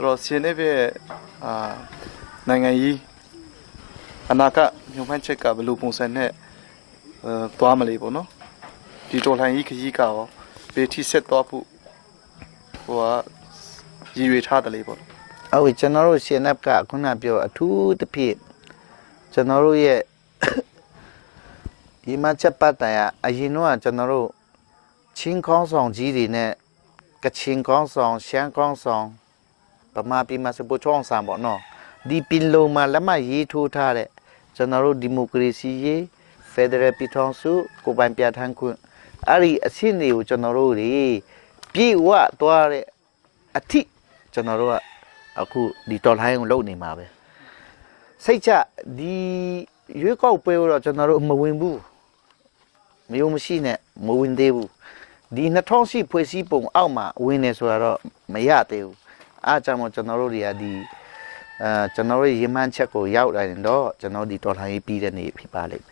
တော့ဆင်းနေပဲအာနိုင်ငံရေးအနာကညှို့မှန်းချက်ကဘယ်လိုပုံစံနဲ့သွားမလဲပေါ့နော်ဒီတော်လှန်ရေးခရီးကရောဘေးထိဆက်သွားဖို့ဟိုကရည်ရွယ်ထားတယ်လေပေါ့ဟုတ်ကျွန်တော်တို့ရှင်းကခုနပြောအထူးတစ်ဖြစ်ကျွန်တော်တို့ရဲ့ဒီမှာချက်ပတ်တိုင်အရင်တော့ကျွန်တော်တို့ချင်းကောင်းဆောင်ကြီးတွေနဲ့ကချင်ကောင်းဆောင်ရှမ်းကောင်းဆောင်ဗမာပြည်မှာစပိုချောင်းဆောင်ပေါ့နော်ဒီပင်လုံမှာလက်မှတ်ရေးထိုးထားတဲ့ကျွန်တော်တို့ဒီမိုကရေစီရေးဖက်ဒရယ်ပြည်ထောင်စုကိုပိုင်ပြဋ္ဌာန်းခွင့်အဲ့ဒီအဆင့်တွေကိုကျွန်တော်တို့တွေပြေဝသွားတဲ့အထိကျွန်တော်တို့ကအခုဒီတော်လှန်ရေးကိုလုပ်နေမှာပဲစိတ်ချဒီရွေးကောက်ပွဲတော့ကျွန်တော်တို့မဝင်ဘူးမယုံမရှိနဲ့မဝင်သေးဘူးဒီ2008ဖွဲ့စည်းပုံအောက်မှာဝင်နေဆိုတော့မရသေးဘူးအားကြောင့်မို့ကျွန်တော်တို့တွေကဒီကျွန်တော်တို့ရေမှန်းချက်ကိုရောက်လာရင်တော့ကျွန်တော်ဒီတော်လှန်ရေးပြီးတဲ့နေ့ဖြစ်ပါလိမ့်မယ်